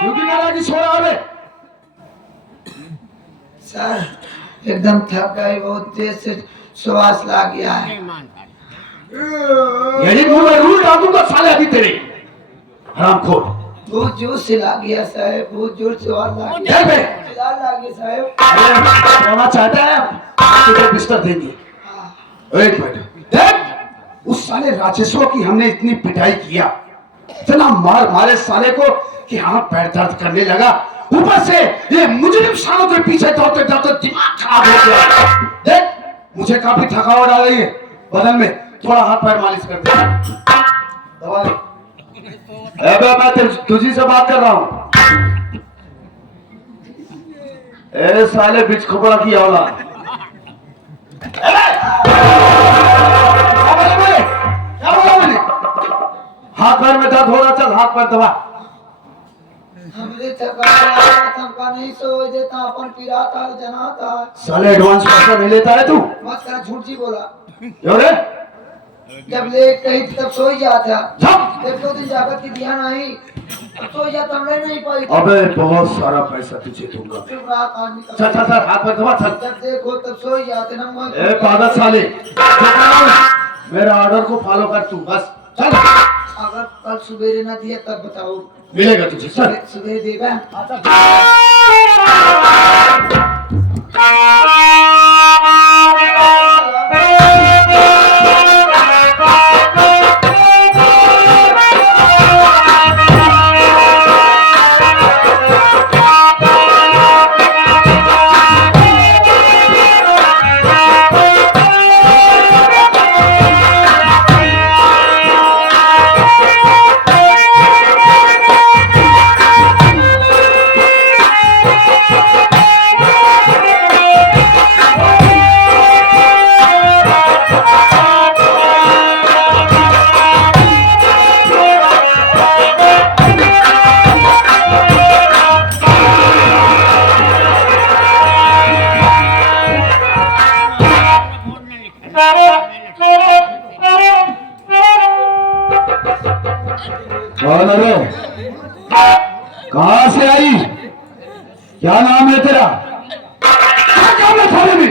क्योंकि मेरा की छोड़ा अबे सर एकदम थक गए, बहुत तेज से श्वास लग गया है। यही मुंह में रूल डाल दूंगा साले अभी तेरे हरामखोर। बहुत जोर से लग गया साहब, बहुत जोर से और लग गया। देख बे लग गया साहब। रोना चाहता है तुझे बिस्तर देंगे। एक मिनट देख, उस साले राजेश्वर की हमने इतनी पिटाई किया, इतना मार मारे साले को कि हाथ पैर दर्द करने लगा। ऊपर से ये मुजरिम सालों के पीछे दौड़ते दौड़ते दिमाग खराब हो गया। देख मुझे काफी थकावट आ गई है बदन में, थोड़ा हाथ पैर मालिश कर दे। दवा ले। अबे मैं तुझी से बात कर रहा हूँ। ए साले बिच खोपड़ा की औलाद, हाथ पैर में दर्द हो रहा, चल हाथ पैर दबा। हमरे थका नहीं सो देता, अपन पिराता जनाता। साले एडवांस पैसा नहीं लेता है तू? मत कर, झूठ जी बोला। क्यों रे? जब ले कहीं तब सो ही जाता। जब एक दो दिन जाकर की ध्यान आई, सो ही जाता, हमने नहीं पाई। अबे बहुत सारा पैसा तुझे दूंगा। चुप रहा आदमी। चल चल चल हाथ पैर दबा चल। जब देखो तब सो ही जाते ना। ए पागल साले, मेरा ऑर्डर को फॉलो कर तू बस चल। अगर कल सुबेरे ना दिया तब बताओ। मिलेगा तुझे चल। सुबह देगा। कौन है? कहां से आई? क्या नाम है तेरा? क्या काम है थाने में?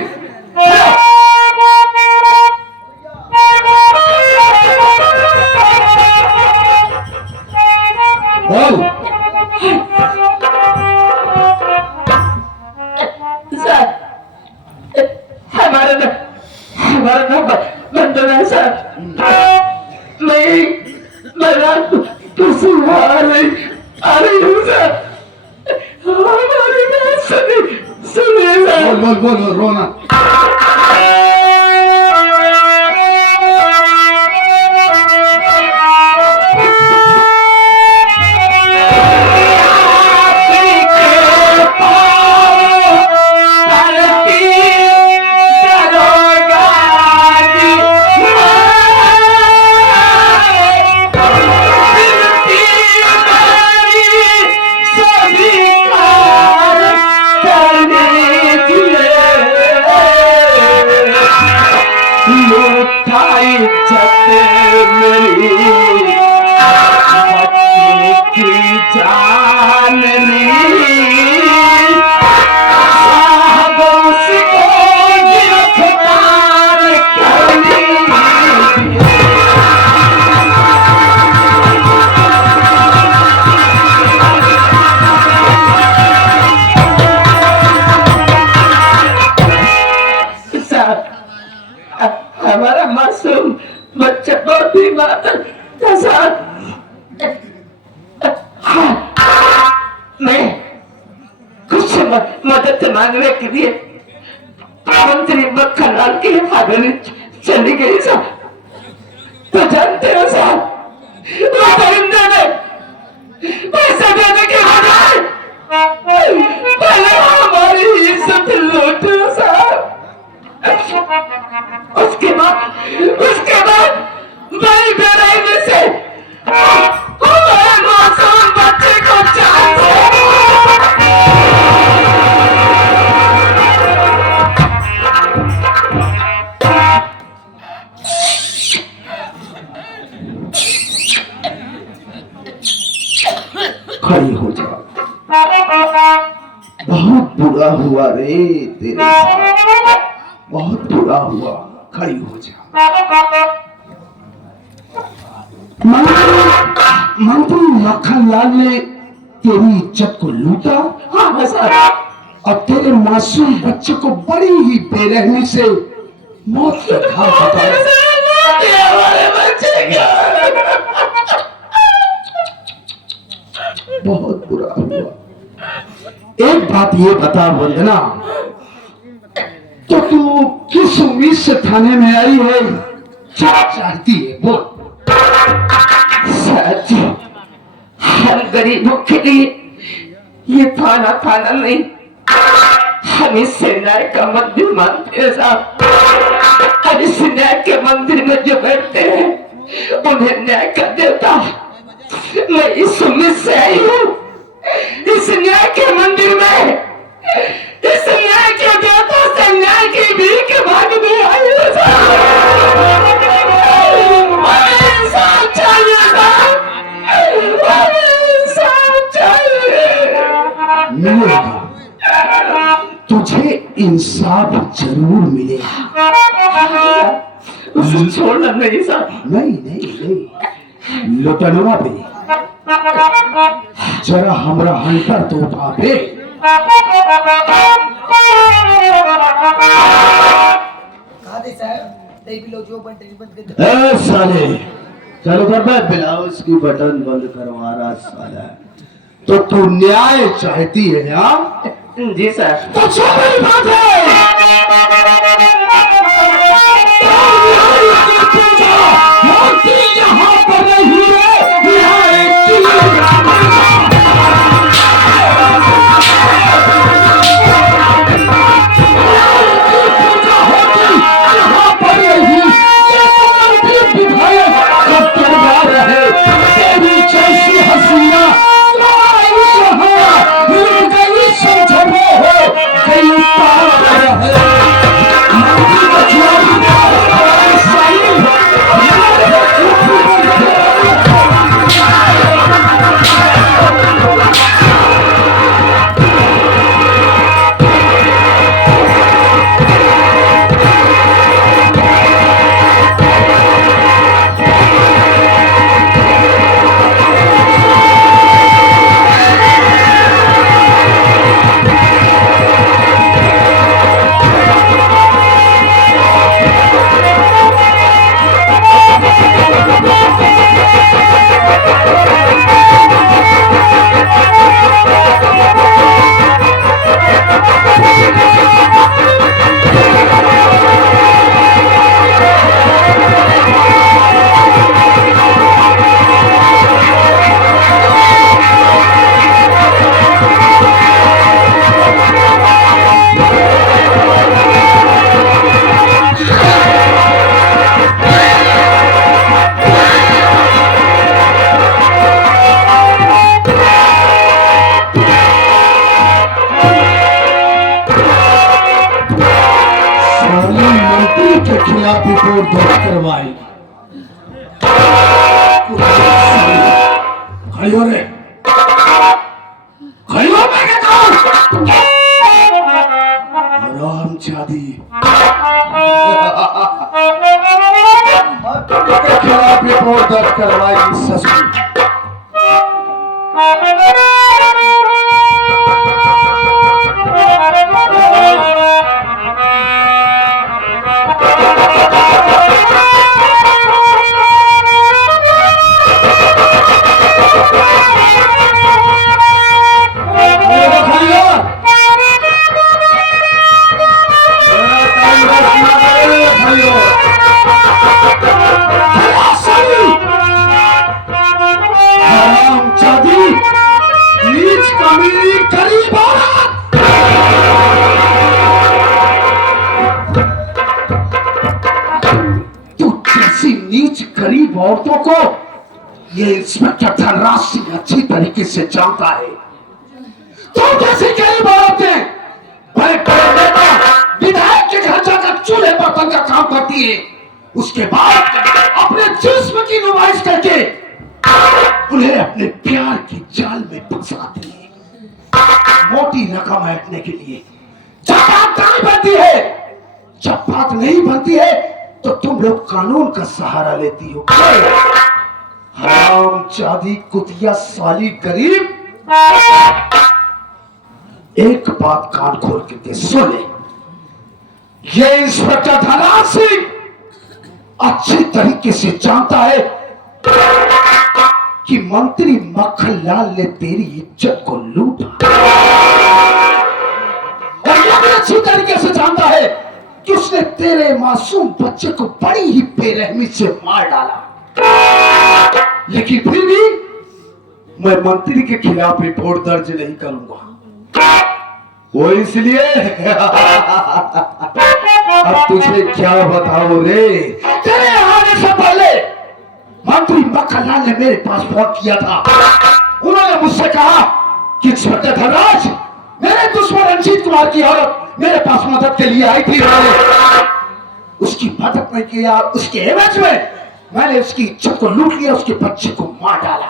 बोल। सर हमारा नाम बंदर है सर। मैं रात को सुबह आ रही हूँ सर। हमारी बात सुनिए सर। बोल बोल बोल रोना। हमारा मासूम बच्चा बहुत बीमार था सर। मैं कुछ मदद मांगने के लिए मंत्री मक्खन लाल की हवेली चली गई सर। तो जानते हो सर, वो परिंदे ने पैसा देने के बजाय पहले हमारी इज्जत लूटी सर। उसके बाद मेरी बेराई में से हमारे मासूम बच्चे को खड़ी हो जाओ। बुरा हुआ रे तेरे साथ, बहुत बुरा हुआ। खड़ी हो जा। मंत्री मक्खन लाल ने तेरी इज्जत को लूटा। हाँ सर। और तेरे मासूम बच्चे को बड़ी ही बेरहमी से मौत के घाट उतारा। बहुत बुरा हुआ। एक बात ये बता वंदना, तो तू किस उम्मीद से थाने में आई है? क्या चाहती है बोल। सच, हम गरीबों के लिए ये थाना नहीं, हम इससे न्याय का मंदिर मानते हैं साहब। हम इस न्याय के मंदिर में जो बैठते हैं उन्हें न्याय का देवता मैं इस उम्मीद से आई हूँ। इस न्याय के मंदिर में, इस न्याय के देवता से न्याय की भीख मांगने आई हूँ साहब। हमें इंसाफ चाहिए साहब, हमें इंसाफ चाहिए। मिलेगा, तुझे इंसाफ जरूर मिलेगा। उसे छोड़ना नहीं साहब। नहीं नहीं नहीं, लुटनवा पे जरा हमरा हंटर तो पापे। साले चलो कर ब्लाउज की बटन बंद करवा रहा साला। तो तू न्याय चाहती है यहाँ? जी सर। तो छोटी बात है, यहाँ पर नहीं है, यहाँ रिपोर्ट दर्ज करवाई। खड़ी हो रे, खड़ी हो मैं कहता हूं। हरामजादी के खिलाफ रिपोर्ट दर्ज करवाई। ससुर गरीब औरतों को ये इंस्पेक्टर धनराज सिंह अच्छी तरीके से जानता है। तो कैसे गरीब औरतें बड़े बड़े नेता विधायक के घर जाकर चूल्हे बर्तन का काम करती है, उसके बाद अपने जिस्म की नुमाइश करके उन्हें अपने प्यार की जाल में फंसाती है, मोटी रकम ऐंठने के लिए। जब बात नहीं बनती है, जब बात नहीं बनती है तो तुम लोग कानून का सहारा लेती हो। हराम चादी कुतिया साली गरीब, एक बात कान खोल के सुन ले, ये इंस्पेक्टर धनराज सिंह अच्छी तरीके से जानता है कि मंत्री मक्खनलाल ने तेरी इज्जत को लूटा, और यह भी अच्छी तरीके से जानता है कि उसने तेरे मासूम बच्चे को बड़ी ही बेरहमी से मार डाला। लेकिन फिर भी मैं मंत्री के खिलाफ रिपोर्ट दर्ज नहीं करूंगा। वो इसलिए अब तुझे क्या बताऊं रे, तेरे आने से पहले मंत्री मक्खनलाल ने मेरे पास फोन किया था। उन्होंने मुझसे कहा कि इंस्पेक्टर धनराज, मेरे दुश्मन रंजीत कुमार की औरत मेरे पास मदद के लिए आई थी। उसकी मदद नहीं किया, उसके एवज में मैंने उसकी इज्जत को लूट लिया, उसके बच्चे को मार डाला,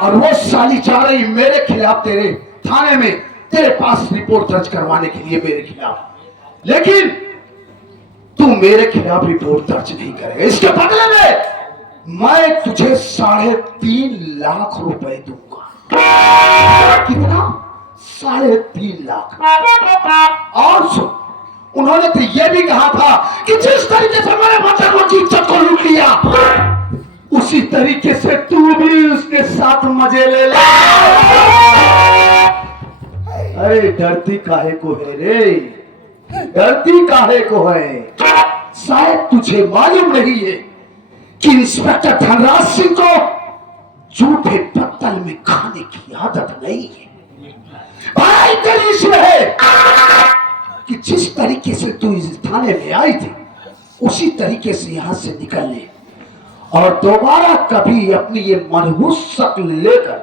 और वो साली जा रही मेरे खिलाफ तेरे थाने में, तेरे पास रिपोर्ट दर्ज करवाने के लिए मेरे खिलाफ। लेकिन तू मेरे खिलाफ रिपोर्ट दर्ज नहीं करेगा। इसके बदले में मैं तुझे 3.5 लाख रुपए दूंगा। कितना? 3.5 लाख। और सुन, उन्होंने तो यह भी कहा था कि जिस तरीके से मैंने बच्चों की इज्जत को लूट लिया, उसी तरीके से तू भी उसके साथ मजे ले ले। अरे डरती काहे को है रे, डरती काहे को है? शायद तुझे मालूम नहीं है कि इंस्पेक्टर धनराज सिंह को झूठे पत्तल में खाने की आदत नहीं है। भाई दिल इसमें है कि जिस तरीके से तू इस थाने में आई थी, उसी तरीके से यहां से निकल ले, और दोबारा कभी अपनी ये मनहूस शक्ल लेकर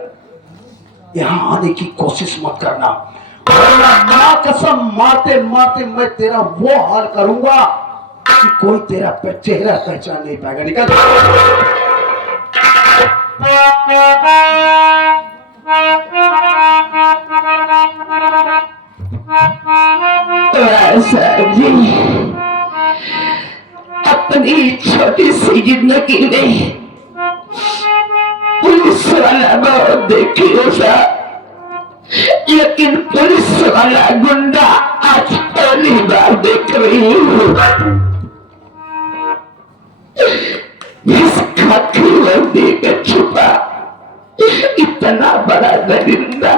यहां आने की कोशिश मत करना, वरना मां कसम मारते मारते मैं तेरा वो हाल करूंगा कि कोई तेरा चेहरा पहचान नहीं पाएगा। निकल। साहब जी, अपनी छोटी सी जिंदगी में पुलिस वाला बहुत देखी हो साहब, लेकिन पुलिस वाला गुंडा आज पहली बार देख रही हूँ। इसका वर्दी में छुपा इतना बड़ा दरिंदा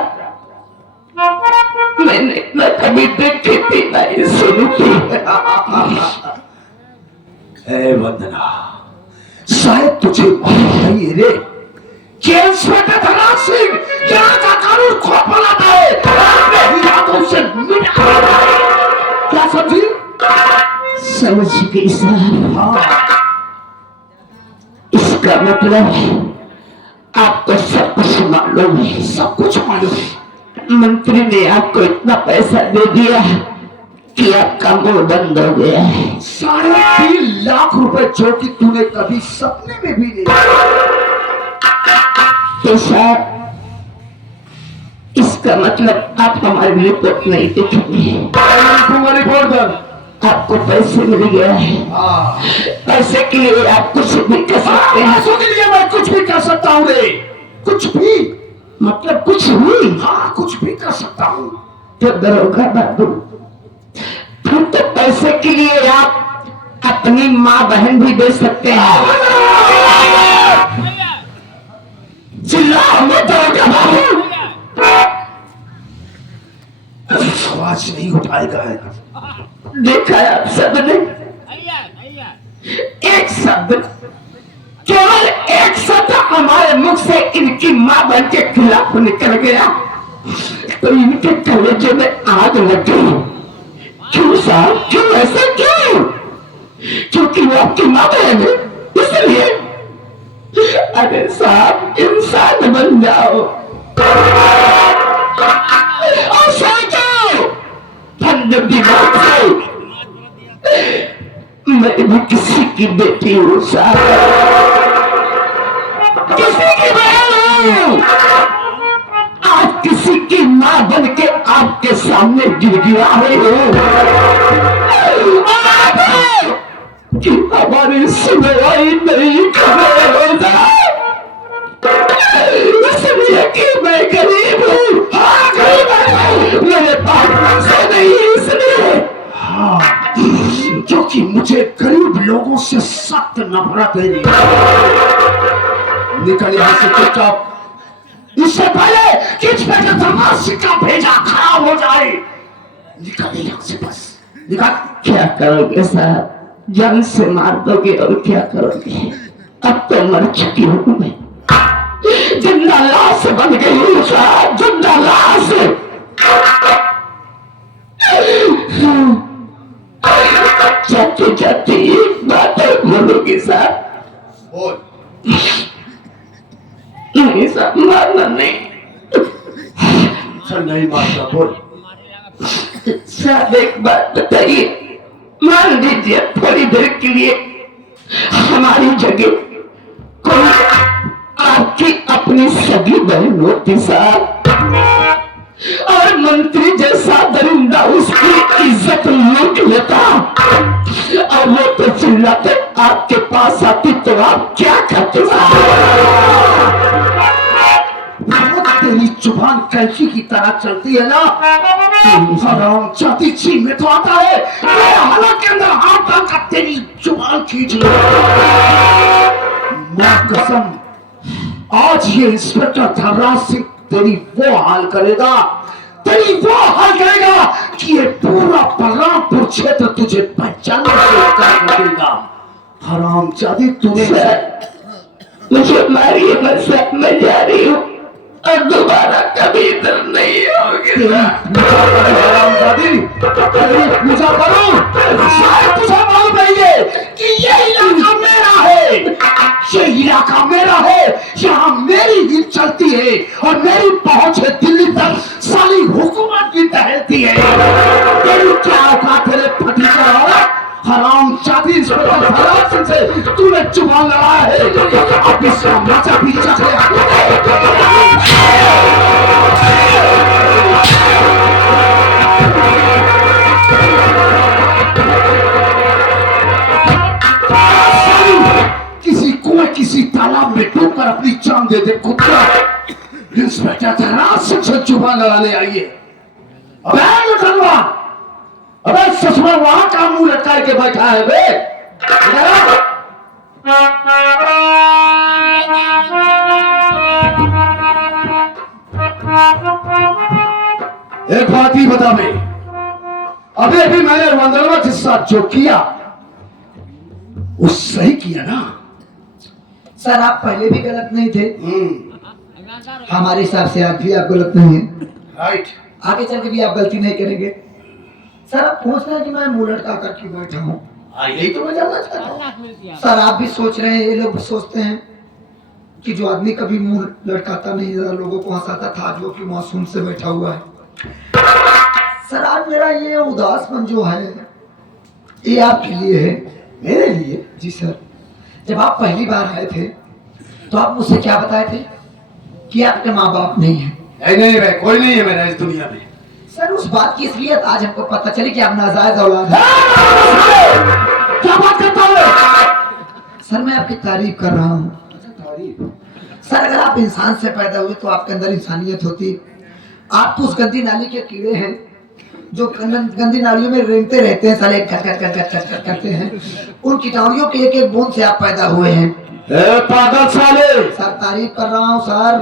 मैंने न कभी देखी थी, नहीं सुनी थी। वंदना, शायद तुझे मालूम नहीं है रे कि इंस्पेक्टर धनराज सिंह यहाँ का कानून खुद बनाता है, अपने ही हाथों से मिटा। क्या समझी? समझ गई साहब। हाँ। इसका मतलब आपको सब कुछ मालूम है? सब कुछ मालूम है। मंत्री ने आपको इतना पैसा दे दिया कि आपका मुंह बंद हो गया है। 3.5 लाख रुपए, जो कि तूने कभी सपने में भी नहीं। तो साहब, इसका मतलब आप हमारी रिपोर्ट नहीं देखेंगे? रिपोर्ट दर आपको पैसे मिल गया है। पैसे के लिए आप कुछ भी कर सकते हैं। पैसों के लिए मैं कुछ भी कर सकता हूँ रे, कुछ भी, मतलब कुछ भी? हाँ, कुछ भी कर सकता हूँ। तो दरोगा बाबू, फिर तो पैसे के लिए आप अपनी माँ बहन भी दे सकते हैं। चिल्लाओ मत दरोगा बाबू। आवाज नहीं उठाएगा है। देखा है आप सबने, एक शब्द, केवल एक शब्द हमारे मुख से इनकी मां बहन के खिलाफ निकल गया तो इनके कलेजे में आग लग गई। क्यों साहब, क्यों ऐसा क्यों? क्योंकि वो आपकी मां बहन है, इसलिए। अरे साहब, इंसान बन जाओ और सोचो, ठंड दिमाग से मैं भी किसी की बेटी हूँ साहब, किसी की बहन हूँ। आज किसी की माँ बन के आपके सामने गिड़गिड़ा रही हूँ कि हमारी सुनवाई नहीं कर रहे हो, इसलिए कि मैं गरीब हूँ। हाँ गरीब हूँ, मेरे पास पैसे नहीं इसलिए। हाँ, क्योंकि मुझे गरीब लोगों से सख्त नफरत है। निकल यहाँ से चुपचाप, इससे पहले कि इस पे का तमाशा का भेजा खराब हो जाए। निकल यहाँ से बस, निकल। क्या करोगे साहब, जान से मार दोगे और क्या करोगे? अब तो मर चुकी हूँ मैं, जिंदा लाश बन गई हूँ साहब, जिंदा लाश। जाते जाते एक बात बोलोगी साहब? बोल। नहीं साहब, मारना नहीं। चल नहीं मारता, बोल। साहब एक बात बताइए, मान लीजिए थोड़ी देर के लिए हमारी जगह कोई आपकी अपनी सगी बहन होती साहब, और मंत्री जैसा दरिंदा उसकी इज्जत लूट लेता और वो तो चिल्लाते आपके पास आती तो आप क्या करते साहब? तेरी जुबान कैंची की तरह चलती है ना, हराम जाती छी में तो आता है मेरे हालत के अंदर हाथ डालकर तेरी जुबान खींच ले। मां कसम, आज ये इंस्पेक्टर धर्राज सिंह तेरी वो हाल करेगा, तेरी वो हाल करेगा कि ये पूरा बलरामपुर क्षेत्र तुझे पहचानने से इनकार कर देगा। हराम जाती तूने मुझे मारिए, मैं जा रही हूँ और दोबारा कभी इधर नहीं होगी। पूजा करूं, शायद तुझे मालूम है कि ये इलाका मेरा है, ये इलाका मेरा है, यहाँ मेरी ही चलती है और मेरी पहुंच है दिल्ली तक, सारी हुकूमत भी टहलती है। तेरी क्या औकात है भतीजा? हराम जाती इंस्पेक्टर धर्राज सिंह से तूने जुबान लड़ाया है, अब इसका मजा भी चख ले। किसी कुएं किसी तालाब में डूबकर अपनी जान दे दे कुत्ता, इंस्पेक्टर धर्राज सिंह से जुबान लड़ाने आई है। अबे लुटनवा, अबे ससुरा वहां का मुंह लटका के बैठा है बे? एक बात ही बता बे, अभी अभी मैंने वंदनवा के साथ जो किया वो सही किया ना? सर आप पहले भी गलत नहीं थे, हमारे हिसाब से आज भी आप गलत नहीं है, राइट। आगे चल के भी आप गलती नहीं करेंगे। सर आप पूछ रहे हैं कि मैं मुंह लटका कर क्यों बैठा हूँ? यही तो मैं जानना चाहता हूँ। सर आप भी सोच रहे हैं, ये लोग सोचते हैं कि जो आदमी कभी मुंह लटकाता नहीं था, लोगों को हंसाता था, जो कि मासूम से बैठा हुआ है। सर आज मेरा ये उदासपन जो है ये आपके लिए है। मेरे लिए? जी सर, जब आप पहली बार आए थे तो आप मुझसे क्या बताए थे कि आपके माँ बाप नहीं है? नहीं भाई, कोई नहीं है मेरा इस दुनिया में। सर उस बात की इसलिए आज हमको पता चली कि आप नाजायज औलाद हैं। क्या बात करता हूँ? सर मैं आपकी तारीफ कर रहा हूँ। तारीफ? सर अगर आप इंसान से पैदा हुए तो आपके अंदर इंसानियत होती। आप तो उस गंदी नाली के कीड़े हैं जो गंदी नालियों में रेंगते रहते हैं, साले कट करते हैं। उन कीटाणुओं के एक एक बूंद से आप पैदा हुए हैं। पागल साले! सर तारीफ कर रहा हूँ सर।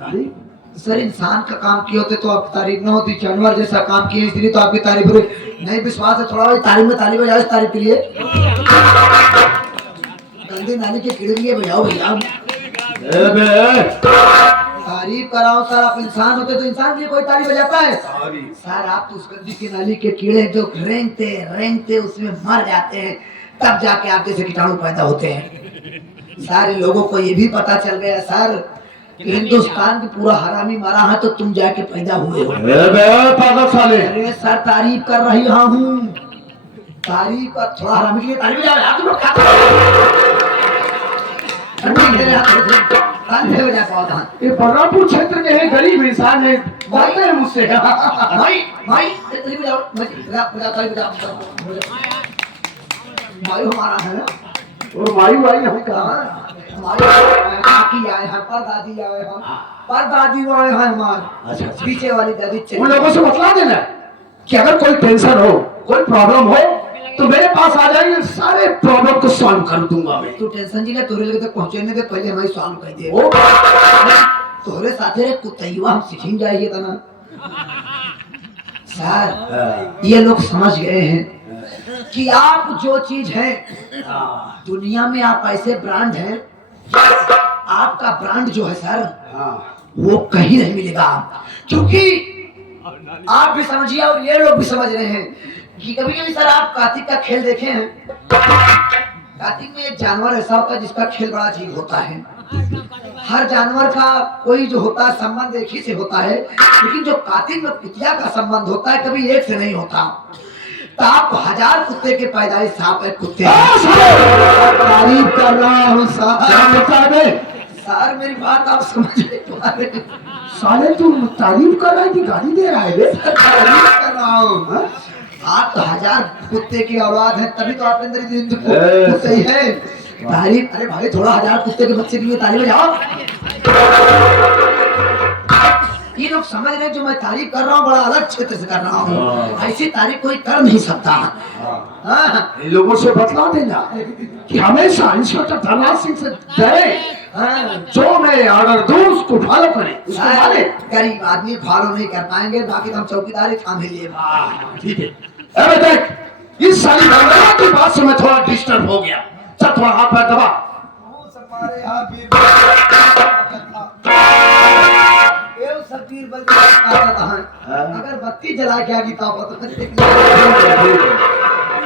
तारीफ? सर इंसान का काम किए होते तो आपकी तारीफ ना होती, जानवर जैसा काम किए इसलिए तो आपकी तारीफ हो रही। नहीं विश्वास है थोड़ा तारीफ में ताली बजाओ इस तारीफ के लिए। गंदी नाली के कीड़े लिए बजाओ भैया। तारीफ कराओ सर, आप इंसान होते तो इंसान के लिए कोई तारीफ बजाता है? सर आप तो उस गंदी की नाली के कीड़े जो रेंगते रेंगते उसमें मर जाते हैं, तब जाके आप जैसे कीटाणु पैदा होते हैं। सारे लोगों को ये भी पता चल गया सर कि हिंदुस्तान की पूरा हरामी मारा है तो तुम जाके पैदा हुए हो। पागल साले! अरे सर तारीफ कर रही हूँ, तारीफ कर, थोड़ा हरामी के लिए तारीफ ताली नहीं बजा पाता। ये बलरामपुर क्षेत्र के हैं, गरीब इंसान है, डरते हैं मुझसे। भाई भाई ताली बजाओ, ताली बजाओ। भाई हमारा है ना, और मायू आई हम कहा हमारे काकी आए हैं, परदादी आए हैं, परदादी आए हैं हमारे। अच्छा, पीछे वाली दादी उन चली। लोगों से बतला देना कि अगर कोई टेंशन हो, कोई प्रॉब्लम हो तो मेरे पास आ जाएंगे, सारे प्रॉब्लम को सॉल्व कर दूंगा मैं। तू टेंशन जी ले, तोरे लगे तक पहुंचने दे, पहले हमारी सॉल्व कर दे। ओ तोरे साथे रे कुत्तैया हम सीखिन जाइए तना। सर ये लोग समझ गए हैं कि आप जो चीज है दुनिया में, आप ऐसे ब्रांड हैं, आपका ब्रांड जो है सर वो कहीं नहीं मिलेगा। क्योंकि आप भी समझिए और ये लोग भी समझ रहे हैं कि कभी कभी सर आप कार्तिक का खेल देखे हैं। कार्तिक में एक जानवर ऐसा होता है जिसका खेल बड़ा अजीब होता है। हर जानवर का कोई जो होता है संबंध एक ही से होता है, लेकिन जो कार्तिक में कुतिया का संबंध होता है कभी एक से नहीं होता। तो आप 1000 कुत्ते के पैदाइश सांप एक कुत्ते तारीफ कर रहा हूँ सर, मेरी बात आप समझ रहे। साले तू तारीफ कर रहा है कि गाली दे रहा है बे? तारीफ कर रहा हूँ। आप तो 1000 कुत्ते की औलाद है, तभी तो आपके अंदर इतने कुत्ते ही है। तारीफ, अरे भाई थोड़ा 1000 कुत्ते के बच्चे के लिए तारीफ बजाओ। ये लोग समझ रहे हैं जो मैं तारीफ कर रहा हूँ बड़ा अलग क्षेत्र से कर रहा हूँ, ऐसी तारीफ कोई कर नहीं सकता। हाँ इन लोगों से बतला देना कि हमेशा इंस्पेक्टर धनराज सिंह से डरे, जो मैं ऑर्डर दूं उसको फॉलो करें, उसको माने। गरीब आदमी फॉलो नहीं कर पाएंगे, बाकी तो हम चौकीदारी थाम ही लिए। ठीक है। अरे देख, इस सारी गड़बड़ी की बात से मैं थोड़ा डिस्टर्ब हो गया। चल थोड़ा हाथ पैर दबा। अगर बत्ती जला के आगे तो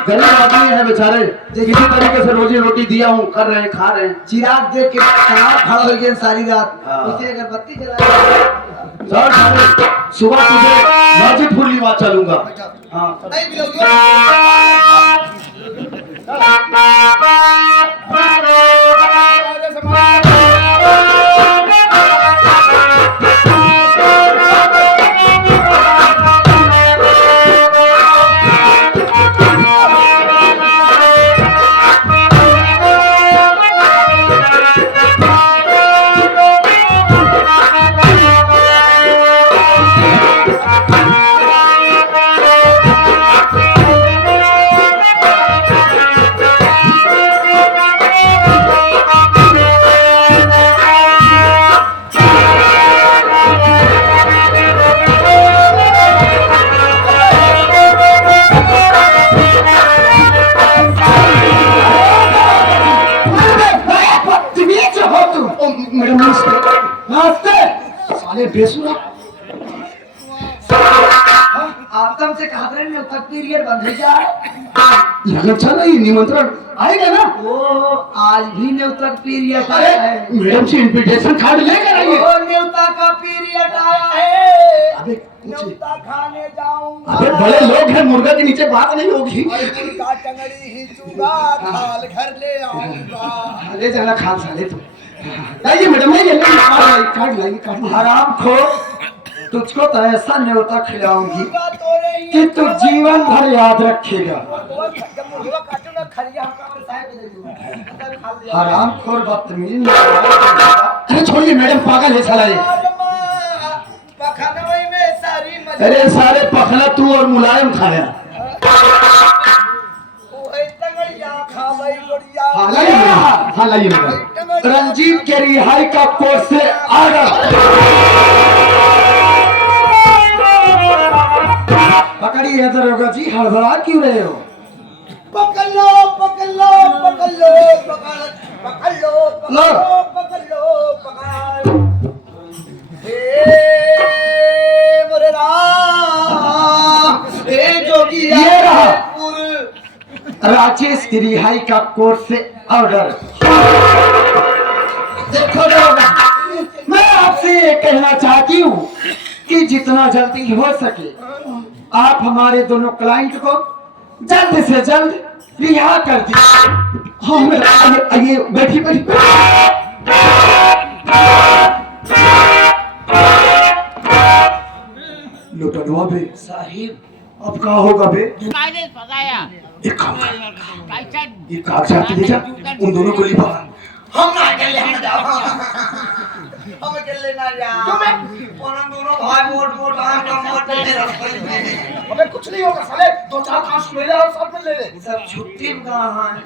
गरीब आदमी है बेचारे, किसी तरीके से रोजी रोटी दिया हूँ, कर रहे हैं, खा रहे हैं। चिराग देख के खड़ा हो गया सारी रात, इसे अगर बत्ती जला सुबह तुझे मस्जिद पूर्णिमा चलूंगा। बेसुरा आतम से कहा था ना तक पीरियड बंद हो जाए, अच्छा नहीं निमंत्रण आएगा ना? वो आज भी न्योता पीरियड अरे आया है। मैडम से इनविटेशन कार्ड लेकर आइए। वो न्योता का पीरियड आया है, अबे न्योता खाने जाऊंगा। अबे बड़े लोग हैं, मुर्गा के नीचे बात नहीं होगी। मुर्गा टंगड़ी ही चूंगा, थाल घर ले आऊंगा। ले जाना खान साले तुम। लाइए मैडम, लाइए कार्ड लाइए कार्ड। हराम खो, तुझको तो ऐसा न्योता खिलाऊंगी कि तू जीवन भर याद रखेगा। हराम खोर बदतमीज। अरे छोड़िए मैडम, पागल है साला ये। अरे सारे पखला तू और मुलायम खाया। हाँ लाइए मैडम, हाँ लाइए मैडम। रंजीत के रिहाई का कोर्ट से आर्डर। पकड़िए दरोगा जी, हड़बड़ा क्यों रहे हो? पकड़ लो पकड़ लो पकड़ लो पकड़ पकड़ लो पकड़ लो पकड़। मोरे राम, हे जोगी ये रहा राजेश की रिहाई का कोर्ट से ऑर्डर। देखो दरोगा, मैं आपसे ये कहना चाहती हूँ कि जितना जल्दी हो सके आप हमारे दोनों क्लाइंट को जल्द से जल्द रिहा कर दीजिए। हाँ आइए, बैठी बैठी। लुटनवा बे साहिब अब कहा होगा बे? मैंने बताया एक काम कर, कैसे ये कागजात ले जा, उन दोनों को लिखा। हम ना अकेले हम ना जाओ हम अकेले ना जाओ उन दोनों भाई मोट मोट आम का मोट ले रास्ते में अबे कुछ नहीं होगा साले, 2-4 कांच ले ले और साथ में ले ले। सब छुट्टी में कहाँ हैं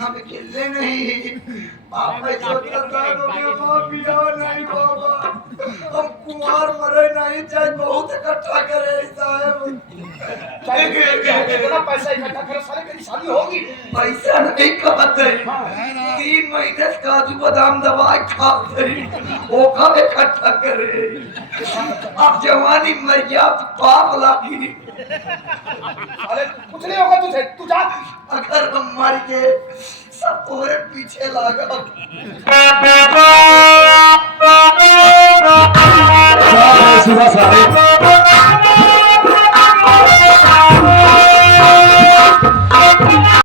हम अकेले नहीं आप ऐसा करता है तो मेरे माँ पिया नहीं बाबा हम कुमार मरे नहीं चाहे बहुत इकट्ठा करे साहब कितना पैसा इकट्ठा करे साले, मेरी शादी होगी। पैसा नहीं कमाते 3 महीने से काजू बादाम दवाई खाते वो कब इकट्ठा करे अब जवानी मर गया तो पाप लागी साले कुछ नहीं होगा तुझे, तू जा। अगर हम मर गए सब तोरे पीछे लागल सुबह साले